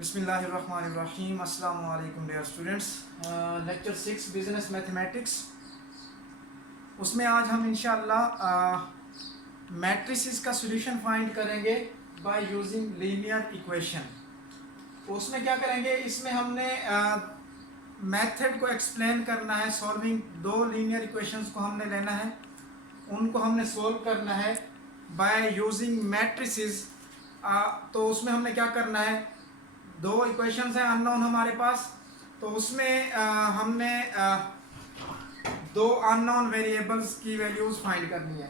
बिस्मिल्लाहिर्रहमानिर्रहीम। अस्सलाम वालेकुम dear students. Lecture 6 business mathematics, उसमें आज हम इंशाअल्लाह मैट्रिसेस का सॉल्यूशन फाइंड करेंगे बाय यूजिंग लीनियर इक्वेशन। तो उसमें क्या करेंगे, इसमें हमने मेथड को एक्सप्लेन करना है। सॉल्विंग दो लीनियर इक्वेशंस को हमने लेना है, उनको हमने सोल्व करना है बाय यूजिंग मैट्रिसेस। तो उसमें हमने क्या करना है, दो इक्वेशंस हैं अननोन हमारे पास, तो उसमें हमने दो अननोन वेरिएबल्स की वैल्यूज फाइंड करनी है।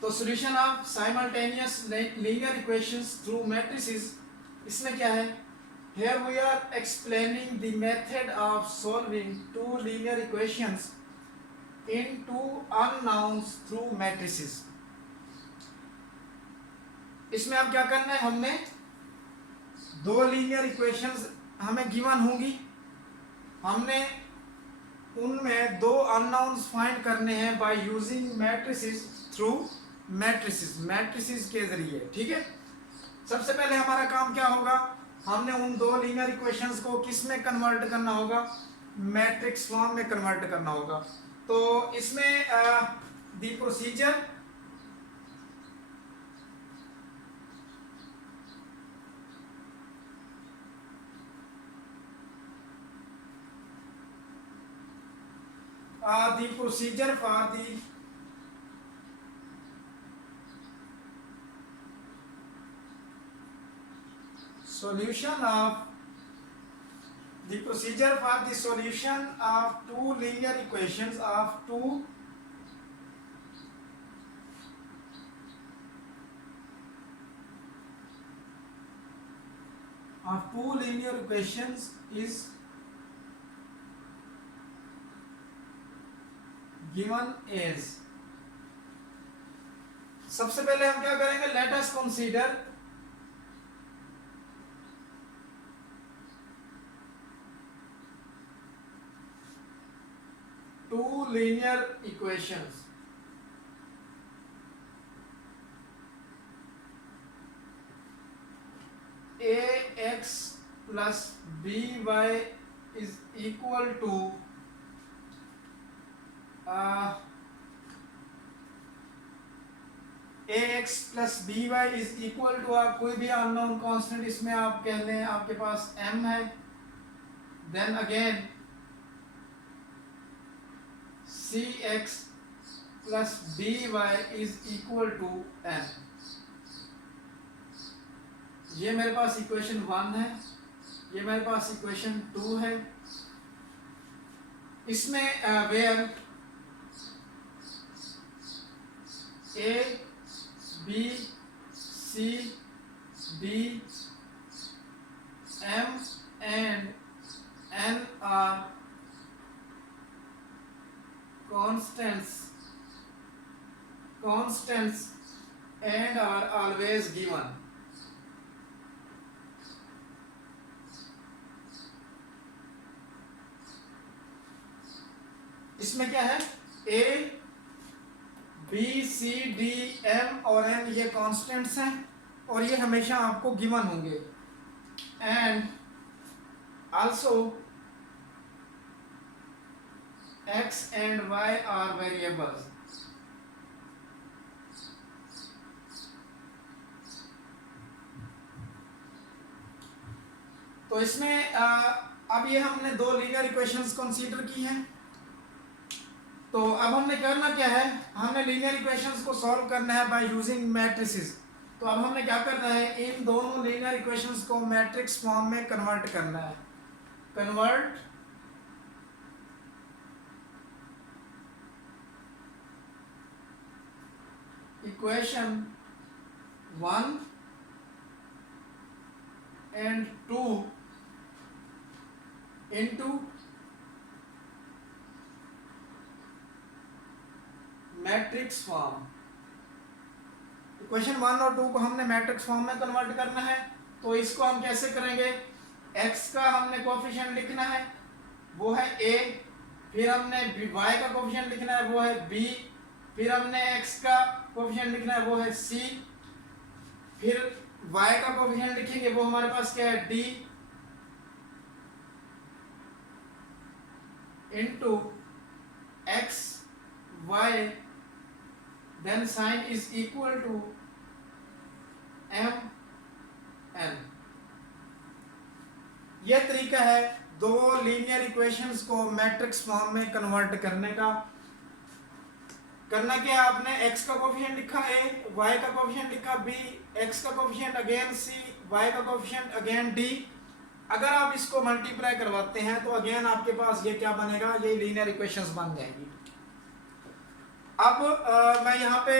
तो solution of simultaneous linear equations through matrices, इसमें क्या है, here we are explaining the method of solving two linear equations in two unknowns through matrices। इसमें अब क्या करना है, हमने दो लीनियर इक्वेशंस हमें गिवन होंगी, हमने उनमें दो अननोन्स फाइंड करने हैं bye using matrices through matrices के जरिए। ठीक है, सबसे पहले हमारा काम क्या होगा, हमने उन दो लीनियर इक्वेशंस को किस में कन्वर्ट करना होगा, मैट्रिक्स फॉर्म में कन्वर्ट करना होगा। तो इसमें the procedure for the solution of two linear equations of two linear equations is given as। सबसे पहले हम क्या करेंगे, let us consider two linear equations. ax plus by is equal to ax plus by is equal to, आप कोई भी unknown constant इसमें आप कह लें, आपके पास m है, then again cx plus by is equal to n। ये मेरे पास इक्वेशन 1 है, ये मेरे पास इक्वेशन 2 है। इसमें where a b c d m and n are constants and are always given। इसमें क्या है, a b c d m और n ये कांस्टेंट्स हैं और ये हमेशा आपको गिवन होंगे। And also x and y are variables। तो इसमें अब ये हमने दो लीनियर इक्वेशंस कंसीडर की हैं। तो अब हमने करना क्या है, हमने लीनियर इक्वेशंस को सॉल्व करना है बाय यूजिंग मैट्रिसेस। तो अब हमने क्या करना है, इन दोनों लीनियर इक्वेशंस को मैट्रिक्स फॉर्म में कन्वर्ट करना है। Convert equation 1 and 2 into matrix form. Equation 1 और 2 को हमने मैट्रिक्स फॉर्म में कन्वर्ट करना है। तो इसको हम कैसे करेंगे, x का हमने कोफिशिएंट लिखना है, वो है a, फिर हमने y का कोफिशिएंट लिखना है, वो है b, फिर हमने x का कोफिशिएंट लिखना है, वो है c, फिर y का कोफिशिएंट लिखेंगे वो हमारे पास क्या है, d into x y, then sign is equal to m n। यह तरीका है दो लीनियर इक्वेशंस को मैट्रिक्स फॉर्म में कन्वर्ट करने का। करना क्या, आपने x का कोफिशिएंट लिखा a, y का कोफिशिएंट लिखा b, x का कोफिशिएंट अगेन c, y का कोफिशिएंट अगेन d। अगर आप इसको मल्टीप्लाई करवाते हैं तो अगेन आपके पास ये क्या बनेगा, ये लीनियर इक्वेशंस बन जाएंगी। अब मैं यहाँ पे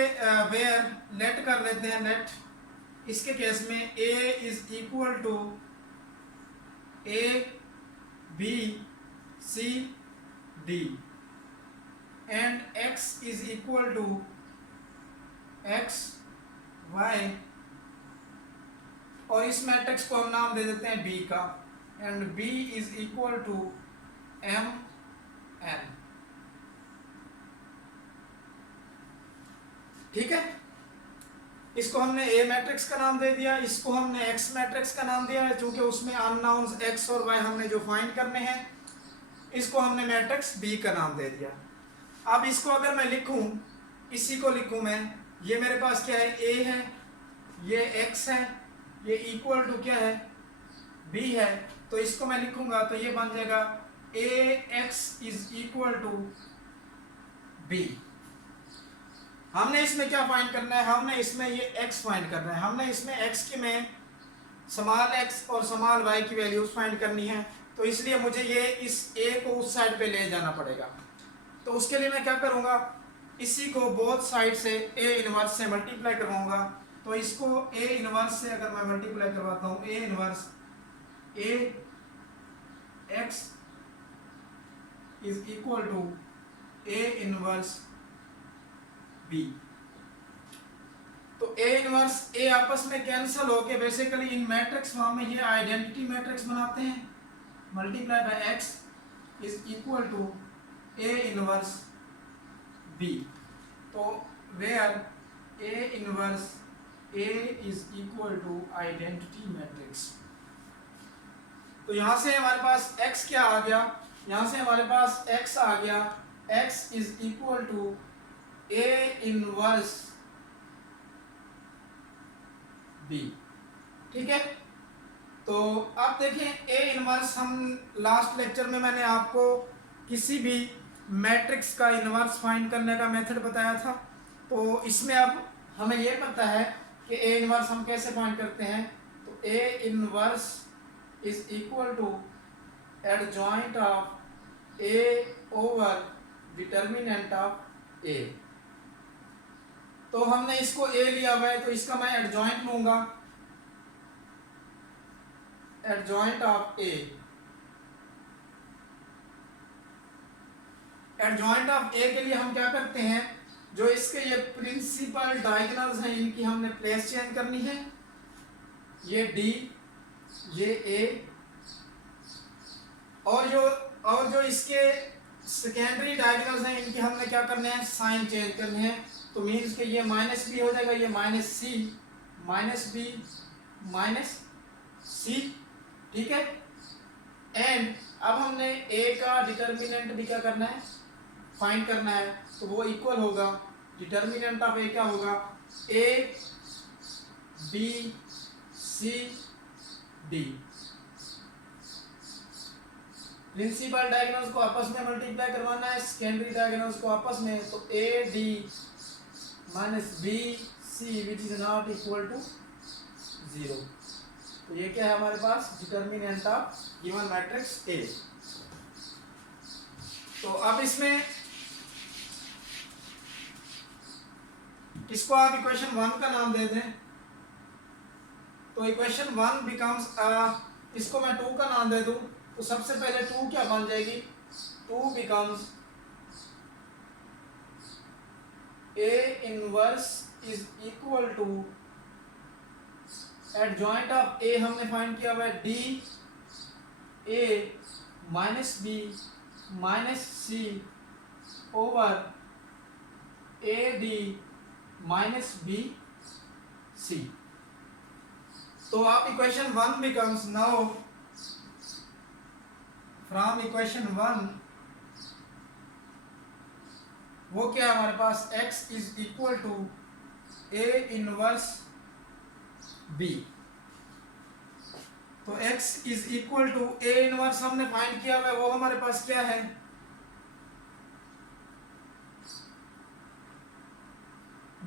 वेयर लेट कर लेते हैं, लेट इसके केस में a is equal to a b c d and x is equal to x y, और इस मैट्रिक्स को हम नाम दे देते हैं b का, and b is equal to m n। ठीक है, इसको हमने a मैट्रिक्स का नाम दे दिया, इसको हमने x मैट्रिक्स का नाम दिया है क्योंकि उसमें अननोन्स x और y हमने जो फाइंड करने हैं, इसको हमने मैट्रिक्स b का नाम दे दिया। अब इसको अगर मैं लिखूं, इसी को लिखूं मैं, ये मेरे पास क्या है, a है, ये x है, ये इक्वल टू क्या है, b है, तो इसको मैं लिखूंगा तो ये बन जाएगा ax is equal to b। हमने इसमें क्या फाइंड करना है, हमने इसमें ये x फाइंड करना है, हमने इसमें x के में स्मॉल x और स्मॉल y की वैल्यूज फाइंड करनी है, तो इसलिए मुझे ये इस a को उस साइड पे ले जाना पड़ेगा। तो उसके लिए मैं क्या करूंगा, इसी को बोथ साइड से a इनवर्स से मल्टीप्लाई करवाऊंगा। तो इसको a इनवर्स से अगर मैं मल्टीप्लाई करवाता हूँ, a inverse a x is equal to a inverse b। तो a इनवर्स a आपस में कैंसिल होके बेसिकली इन मैट्रिक्स फॉर्म में ये आइडेंटिटी मैट्रिक्स बनाते हैं, multiply by x is equal to a inverse b। तो where a inverse a is equal to identity matrix. तो यहां से हमारे पास x क्या आ गया, यहां से हमारे पास x आ गया, x is equal to a inverse b। ठीक है, तो अब देखें a इनवर्स, हम लास्ट लेक्चर में मैंने आपको किसी भी मैट्रिक्स का इनवर्स फाइंड करने का मेथड बताया था। तो इसमें अब हमें ये पता है कि a इनवर्स हम कैसे फाइंड करते हैं। तो a inverse is equal to adjoint of a over determinant of a। तो हमने इसको a लिया हुआ है तो इसका मैं एडजॉइंट लूंगा, adjoint of a। Adjoint of a के लिए हम क्या करते हैं, जो इसके ये प्रिंसिपल डायगोनल्स हैं इनकी हमने प्लेस चेंज करनी है, ये d, ये a, और जो इसके सेकेंडरी डायगोनल्स हैं इनकी हमने क्या करने हैं, साइन चेंज करने हैं। तो मीन्स कि ये माइनस बी हो जाएगा, ये माइनस सी, माइनस बी, माइनस सी। ठीक है, एंड अब हमने a का डिटर्मिनेंट भी क्या करना है, फाइंड करना है। तो वो इक्वल होगा, डिटर्मिनेंट ऑफ a क्या होगा, a b c d। Principal diagonals को आपस में मल्टीप्लाई करवाना है, सेकेंडरी डायगोनल्स को आपस में। तो a d minus b c which is not equal to 0। तो ये क्या है हमारे पास, determinant of given matrix A। तो अब इसमें इसको आप इक्वेशन 1 का नाम दे दें, तो इक्वेशन 1 बिकम्स, इसको मैं 2 का नाम दे दूं, तो सबसे पहले 2 क्या बन जाएगी, 2 becomes A inverse is equal to adjoint of A हमने फाइंड किया हुआ है, D A minus b minus c over a d minus b c. तो आप equation 1 becomes now from equation 1 वो क्या है हमारे पास x is equal to a inverse b। तो x is equal to a inverse हमने फाइंड किया हुआ है, वो हमारे पास क्या है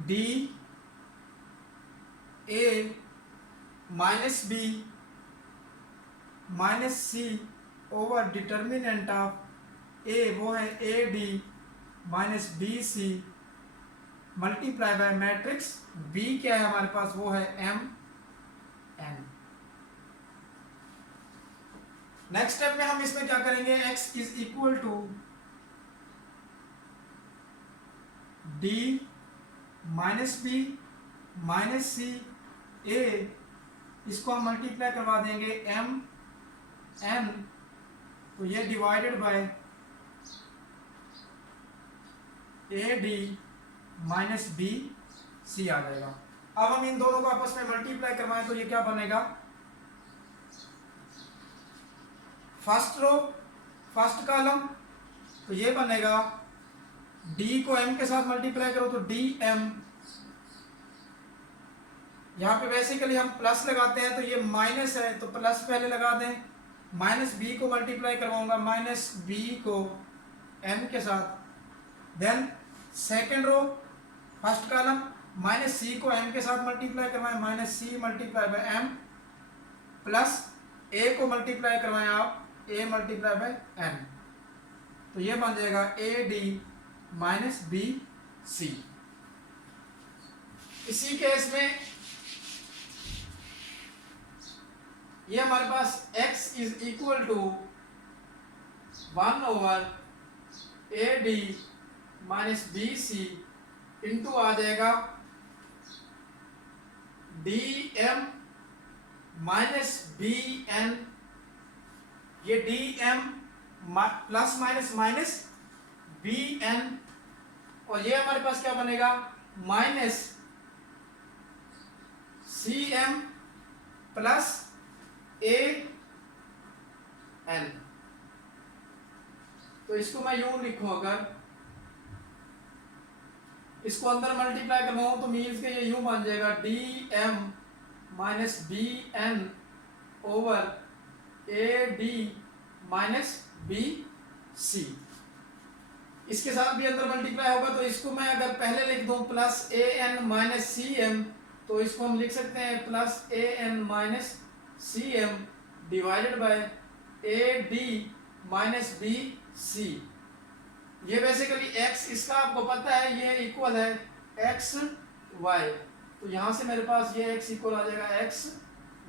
d a minus b minus c over determinant of a वो है a d minus b c multiply by matrix b क्या है हमारे पास वो है m n। नेक्स्ट स्टेप में हम इसमें क्या करेंगे x is equal to d minus b minus c a इसको हम मल्टीप्लाई करवा देंगे m n, तो ये divided by a d minus b c आ जाएगा। अब हम इन दोनों को आपस में मल्टीप्लाई करवाएं तो ये क्या बनेगा फर्स्ट रो फर्स्ट कॉलम, तो ये बनेगा d को m के साथ मल्टीप्लाई करो तो डी एम, यहाँ पे बेसिकली हम प्लस लगाते हैं तो ये माइनस है तो प्लस पहले लगा दें, माइनस बी को मल्टीप्लाई करवाऊंगा माइनस बी को m के साथ, then second row first column minus c को m के साथ मल्टीप्लाई करवाएं minus c multiply by m plus a को मल्टीप्लाई करवाएं आप a मल्टीप्लाई बाय n, तो ये बन जाएगा a d minus b c. इसी केस में ये हमारे पास x is equal to 1 over a d minus b c into आ जाएगा d m minus b n, ये d m plus minus minus b n, और ये हमारे पास क्या बनेगा minus c m plus a n. तो इसको मैं यूं लिखूं, अगर इसको अंदर मल्टीप्लाई करवाऊं तो मीन्स के ये यूं बन जाएगा d m minus b n over a d minus b c. इसके साथ भी अंदर मल्टीप्लाई होगा तो इसको मैं अगर पहले लिख दूं plus a n minus c m, तो इसको हम लिख सकते हैं plus a n minus c m divided by a d minus b c. ये बेसिकली x इसका आपको पता है ये इक्वल है एक्स वाई, तो यहां से मेरे पास ये x इक्वल आ जाएगा एक्स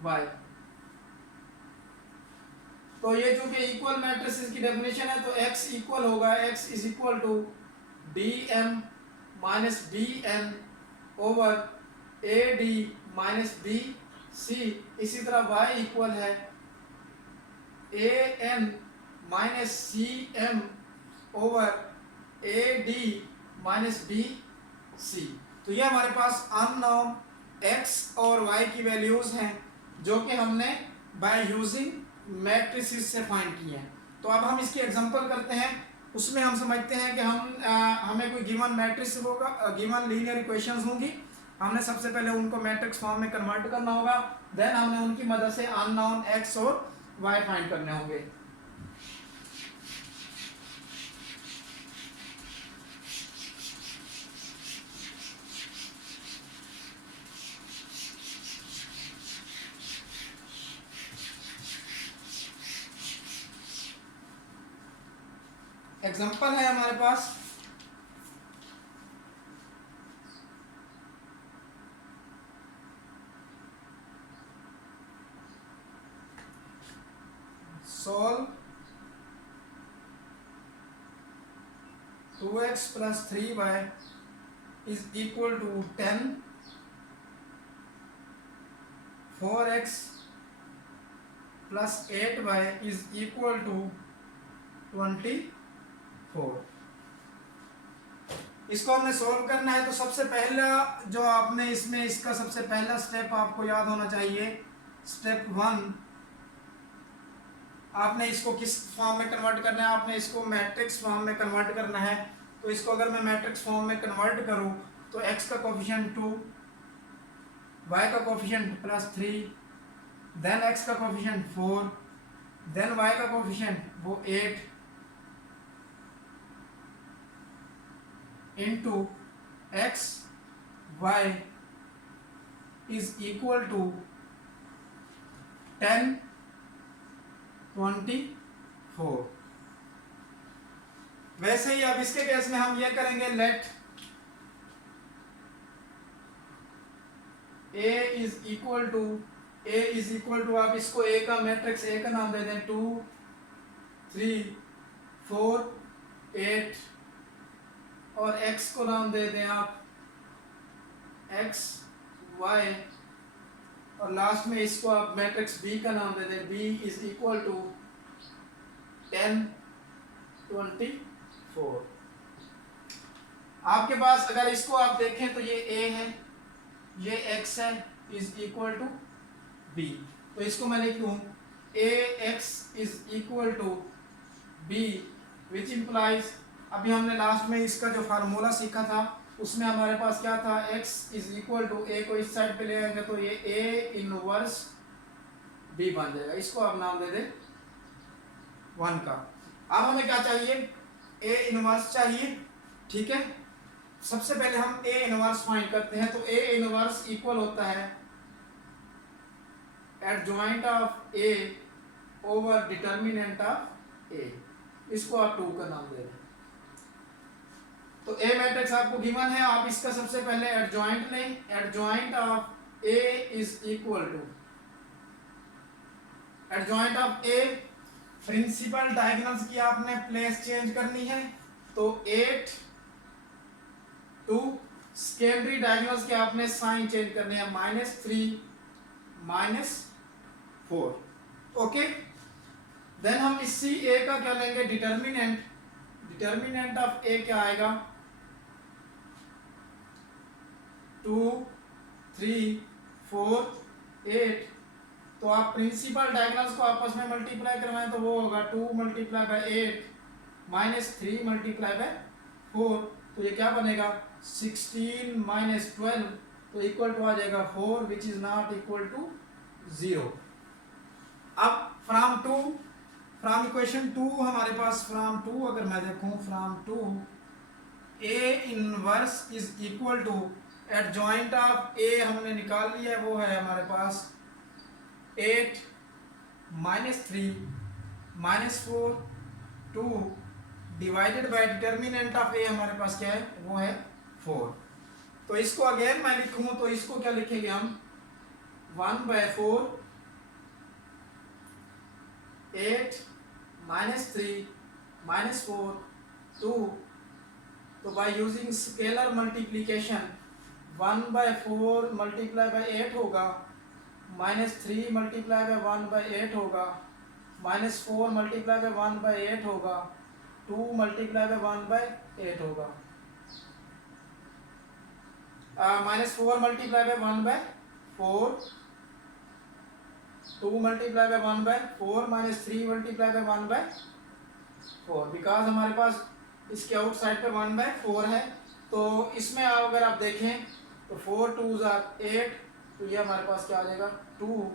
वाई। तो ये चूंकि इक्वल मैट्रिसेस की डेफिनेशन है तो x इक्वल होगा x is equal to d m minus b n over a d minus b c. इसी तरह y इक्वल है a n minus c m over a d minus b c. तो ये हमारे पास अननोन x और y की values हैं जो कि हमने बाय यूजिंग मैट्रिसेस से फाइंड किए हैं। तो अब हम इसकी एग्जांपल करते हैं, उसमें हम समझते हैं कि हमें कोई गिवन मैट्रिक्स होगा, गिवन लीनियर इक्वेशंस होंगी, हमने सबसे पहले उनको मैट्रिक्स फॉर्म में कन्वर्ट करना होगा, देन हमने उनकी मदद से अननोन x और y फाइंड करने होंगे। एग्जांपल है हमारे पास solve 2x plus 3y is equal to 10, 4x plus 8y is equal to 24। इसको हमने सॉल्व करना है तो सबसे पहला जो आपने इसमें इसका सबसे पहला स्टेप आपको याद होना चाहिए स्टेप 1 आपने इसको किस फॉर्म में कन्वर्ट करना है, आपने इसको मैट्रिक्स फॉर्म में कन्वर्ट करना है। तो इसको अगर मैं मैट्रिक्स फॉर्म में कन्वर्ट करूं तो x का कोफिशिएंट 2, y का कोफिशिएंट +3, देन x का कोफिशिएंट 4, देन y का कोफिशिएंट वो 8 into x y is equal to 10 24। वैसे ही अब इसके केस में हम ये करेंगे, let a is equal to आप इसको a का मैट्रिक्स a का नाम दे दें 2 3 4 8 और x को नाम दे दें आप x y और लास्ट में इसको आप मैट्रिक्स b का नाम दे दें b इज इक्वल टू 10 24। आपके पास अगर इसको आप देखें तो ये a है, ये x है, इज इक्वल टू b। तो इसको मैं लिख लूँ ax is equal to b which implies, अभी हमने लास्ट में इसका जो फार्मूला सीखा था उसमें हमारे पास क्या था, x is equal to a को इस साइड पे ले आएंगे तो ये a इनवर्स b बन जाएगा। इसको आप नाम दे दें 1 का। अब हमें क्या चाहिए, a इनवर्स चाहिए, ठीक है। सबसे पहले हम a इनवर्स फाइंड करते हैं। तो a इनवर्स इक्वल होता है adjoint of a over determinant of a। इसको आप 2 का नाम दे दें। तो a मैट्रिक्स आपको गिवन है, आप इसका सबसे पहले एडजॉइंट लें। Adjoint of a is equal to adjoint of a, principal diagonals की आपने प्लेस चेंज करनी है तो 8 2, सेकेंडरी डायगोनल्स के आपने साइन चेंज करने हैं -3 -4। ओके, देन हम इसी a का क्या लेंगे, डिटर्मिनेंट ऑफ a क्या आएगा 2 3 4 8। तो आप प्रिंसिपल डायगोनल्स को आपस में मल्टीप्लाई करवाएं तो वो होगा 2 × 8 -3 × 4। तो ये क्या बनेगा 16 - 12 तो इक्वल टू आ जाएगा 4 which is not equal to 0। अब फ्रॉम इक्वेशन 2 हमारे पास फ्रॉम 2 अगर मैं देखूं from 2 a inverse is equal to adjoint of a हमने निकाल लिया है, वो है हमारे पास 8 -3 -4 2 divided by determinant of a हमारे पास क्या है, वो है 4। तो इसको अगेन मैं लिखूं तो इसको क्या लिखेंगे हम 1/4 8 -3 -4 2। तो by using scalar multiplication 1/4 multiply by 8 होगा, -3 मल्टीप्लाई बाय 1/8 होगा, -4 मल्टीप्लाई बाय 1/8 होगा, 2 मल्टीप्लाई बाय 1/8 होगा, -4 multiply bye 1/4, 2 multiply bye 1/4, -3 multiply by 1/4। Because हमारे पास इसके आउटसाइड पे 1/4 है। तो इसमें अगर आप देखें तो 4 2s are 8, तो ये हमारे पास क्या आ जाएगा 2।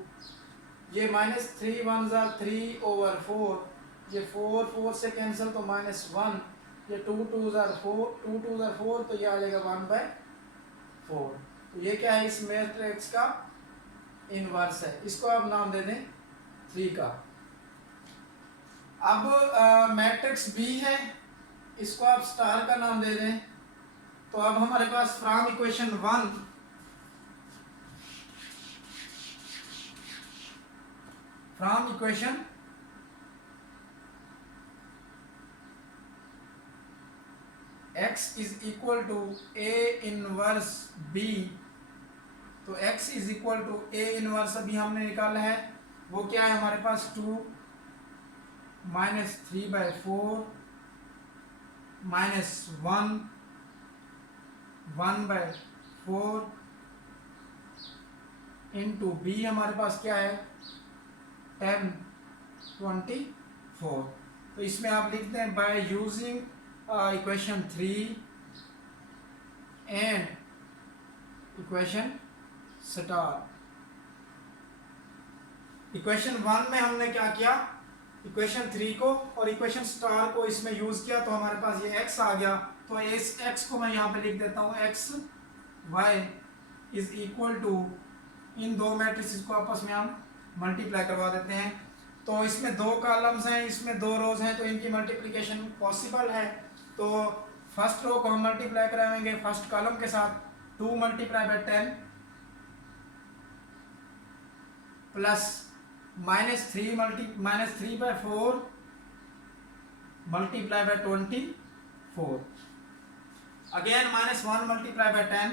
ये -3 1s are 3/4, ये 4 4 से कैंसिल तो -1, ये 2 2s are 4 तो ये आ जाएगा 1/4। तो ये क्या है, इस मैट्रिक्स का इनवर्स है। इसको आप नाम दे दें 3 का। अब मैट्रिक्स B है, इसको आप स्टार का नाम दे दें। तो अब हमारे पास from equation 1 x is equal to a inverse b। तो x is equal to a inverse अभी हमने निकाला है, वो क्या है हमारे पास 2 -3/4 -1 1/4 इंटू बी हमारे पास क्या है 10 24। तो इसमें आप लिखते हैं by using equation 3 and equation star. Equation 1 में हमने क्या किया, इक्वेशन 3 को और इक्वेशन स्टार को इसमें यूज किया, तो हमारे पास ये x आ गया। तो इस x को मैं यहाँ पे लिख देता हूँ x y is equal to, इन दो मैट्रिसेस को आपस में हम मल्टीप्लाई करवा देते हैं। तो इसमें दो कॉलम्स हैं, इसमें दो रोज हैं, तो इनकी मल्टीप्लिकेशन पॉसिबल है। तो फर्स्ट रो को हम मल्टीप्लाई कराएंगे फर्स्ट कॉलम के साथ, 2 multiply by 10 plus -3 by 4 multiply by 24, again -1 multiply by 10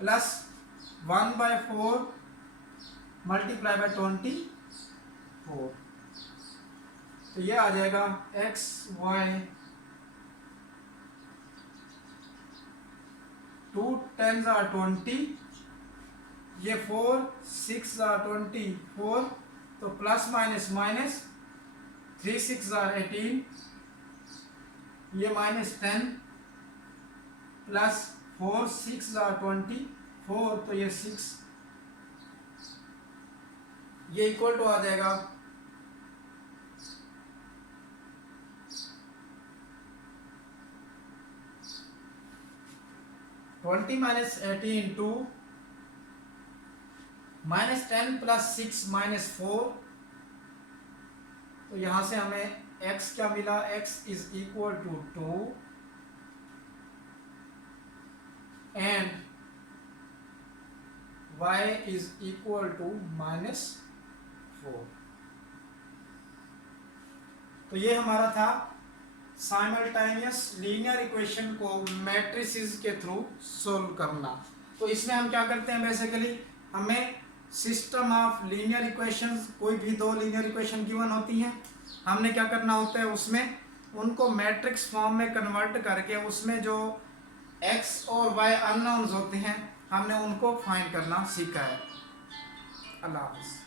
plus 1 by 4 multiply by 24। तो ये आ जाएगा x y 2 10 are 20, ये 4 6 are 24, तो प्लस माइनस माइनस 3 6 are 18, ये -10 प्लस 4 6 are 24, तो ये 6, ये इक्वल टू आ जाएगा 20 minus 18 2 -10 प्लस 6 -4। तो यहां से हमें x क्या मिला, x is equal to 2 and y is equal to -4। तो ये हमारा था साइमल्टेनियस लीनियर इक्वेशन को मैट्रिसेस के थ्रू सोल्व करना। तो इसमें हम क्या करते हैं, बेसिकली हमें सिस्टम ऑफ लीनियर इक्वेशंस, कोई भी दो लीनियर इक्वेशन गिवन होती हैं, हमने क्या करना होता है उसमें उनको मैट्रिक्स फॉर्म में कन्वर्ट करके उसमें जो x और y अननोन्स होते हैं हमने उनको फाइंड करना सीखा है। अल्लाह हाफ़िज़।